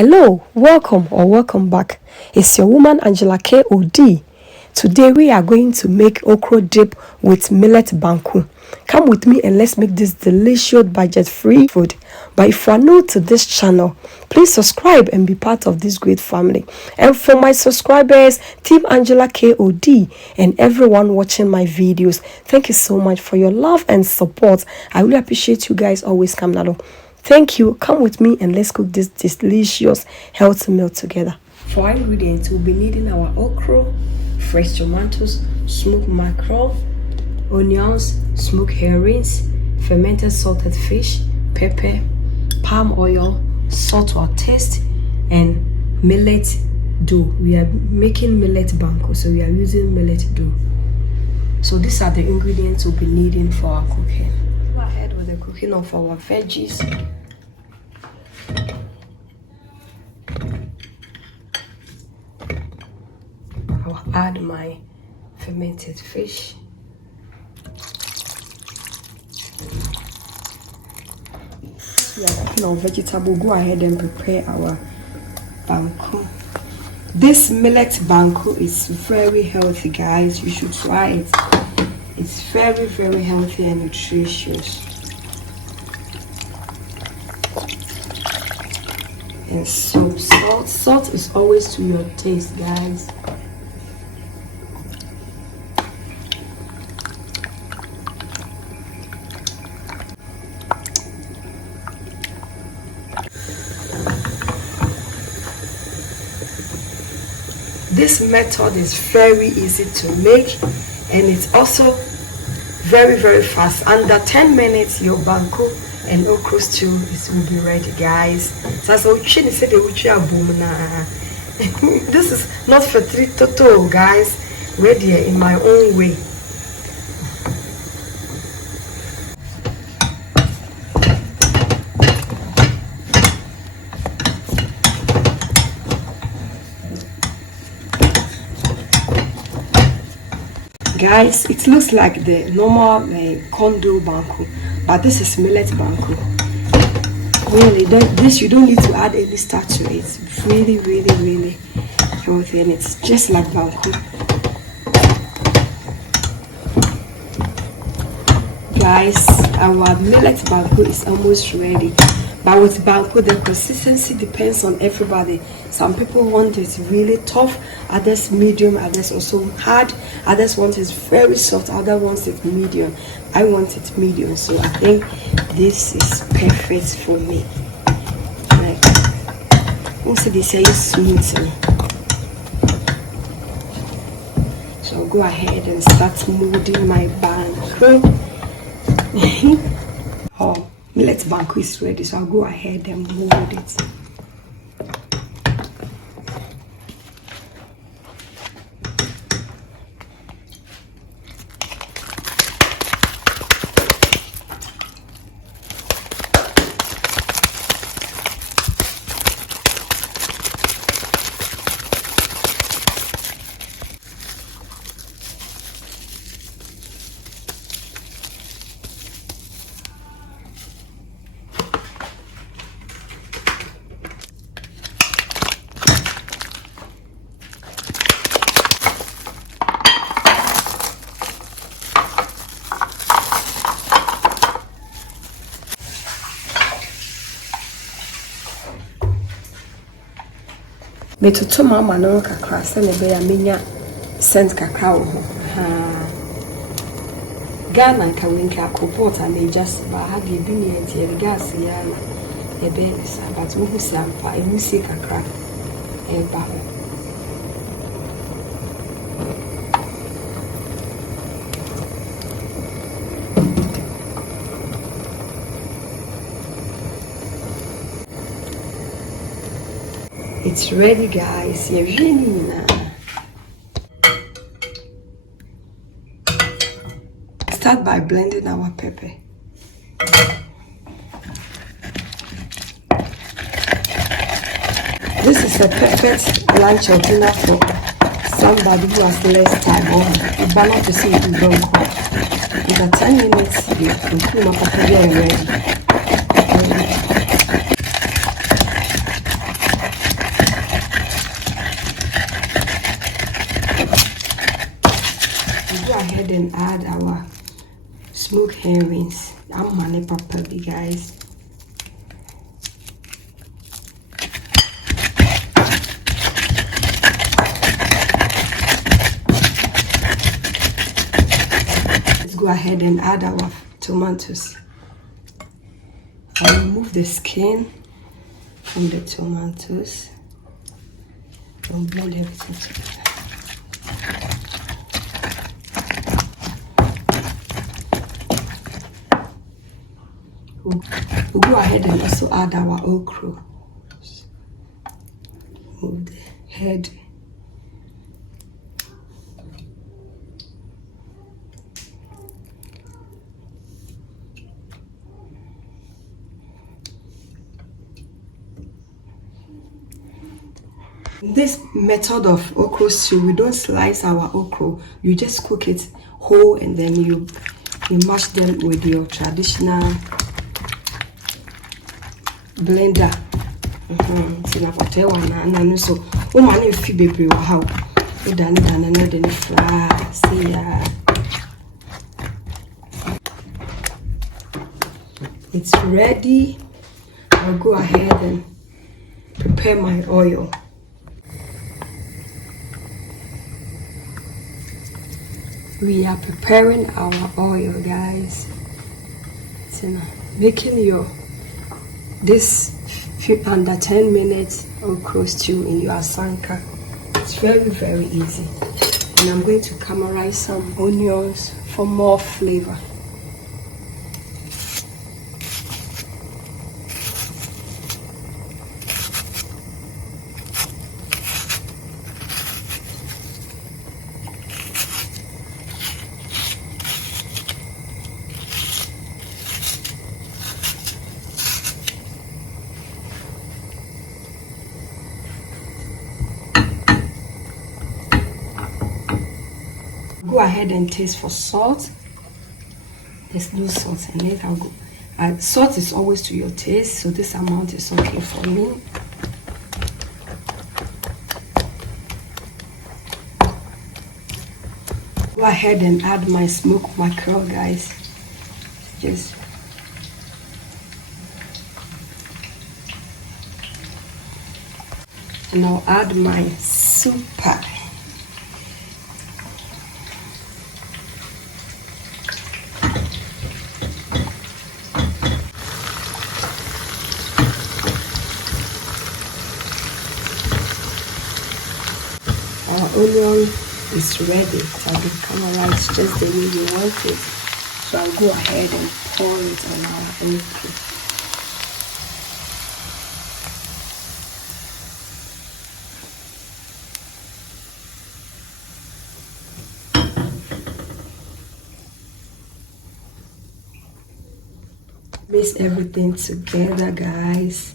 Hello, welcome back. It's your woman Angela K.O.D. Today we are going to make okra dip with millet banku. Come with me and let's make this delicious budget-free food. But if you are new to this channel, please subscribe and be part of this great family. And for my subscribers, Team Angela K.O.D. and everyone watching my videos, thank you so much for your love and support. I really appreciate you guys always coming along. Thank you. Come with me and let's cook this delicious healthy meal together. For our ingredients, we'll be needing our okra, fresh tomatoes, smoked mackerel, onions, smoked herrings, fermented salted fish, pepper, palm oil, salt to our taste, and millet dough. We are making millet banku, so we are using millet dough. So these are the ingredients we'll be needing for our cooking. Go ahead with the cooking of our veggies. I'll add my fermented fish. We are cooking our vegetable. Go ahead and prepare our banku. This millet banku is very healthy, guys. You should try it. It's very, very healthy and nutritious. And so salt is always to your taste, guys. This method is very easy to make, and it's also very, very fast. Under 10 minutes your banku and okra stew will be ready, guys. This is not Fetri Toto, guys. Ready in my own way. Guys, it looks like the normal condo banku, but this is millet banku. Really, this you don't need to add any starch to it. It's really, really, really healthy, and it's just like banku. Guys, our millet banku is almost ready. But with banku, the consistency depends on everybody. Some people want it really tough, others medium, others also hard, others want it very soft, others want it medium. I want it medium, so I think this is perfect for me. Like, also they say it's smooth. So I'll go ahead and start molding my banku. Oh, millet banku is ready, so I'll go ahead and mold it. Me to mama no kakra se ne be ya menya scent kakra wo ho Ghana ka winka kopot and just ba ha ge bi ne tie gas ya na e be sabat wo hu sampa e mu si kakra e ba ho. It's ready, guys. Start by blending our pepper. This is a perfect lunch or dinner for somebody who has less time or a banana to see it grow. In 10 minutes, the cream of pepper is ready. ahead and add our smoked herrings. I'm money properly, guys. Let's go ahead and add our tomatoes. I'll remove the skin from the tomatoes and blend everything together. We'll go ahead and also add our okra. Move the head. This method of okra stew, we don't slice our okra. You just cook it whole and then you mash them with your traditional blender. So it's ready. I'll go ahead and prepare my oil. We are preparing our oil, guys. So now, making this under 10 minutes okra stew in your asanka. It's very, very easy. And I'm going to caramelize some onions for more flavor. Go ahead and taste for salt. There's no salt in it. I'll go. Salt is always to your taste, so this amount is okay for me. Go ahead and add my smoked mackerel, guys. Just and I'll add my super. Our onion is ready. I'll be caramelized just the way we want it. So I'll go ahead and pour it on our okra. Mix everything together, guys.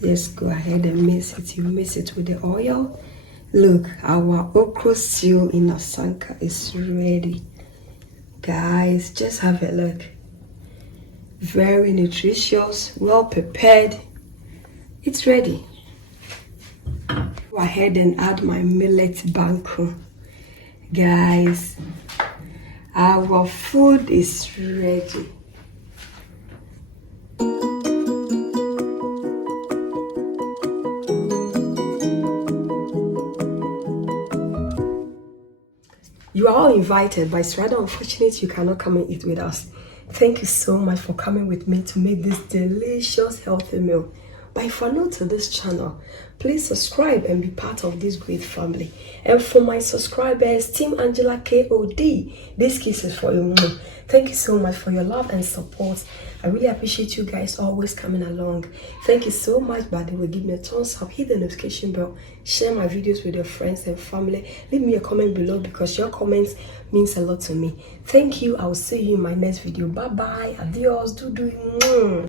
Just go ahead and mix it. You mix it with the oil. Look, our okra stew in asanka is ready. Guys, just have a look. Very nutritious, well prepared. It's ready. Go ahead and add my Millet Banku. Guys, our food is ready. You are all invited, but it's rather unfortunate you cannot come and eat with us. Thank you so much for coming with me to make this delicious, healthy meal. But if you're new to this channel, please subscribe and be part of this great family. And for my subscribers, Team Angela KOD, this kiss is for you. Thank you so much for your love and support. I really appreciate you guys always coming along. Thank you so much. But they will give me a thumbs up, hit the notification bell, share my videos with your friends and family. Leave me a comment below because your comments means a lot to me. Thank you. I will see you in my next video. Bye bye. Adios. Do.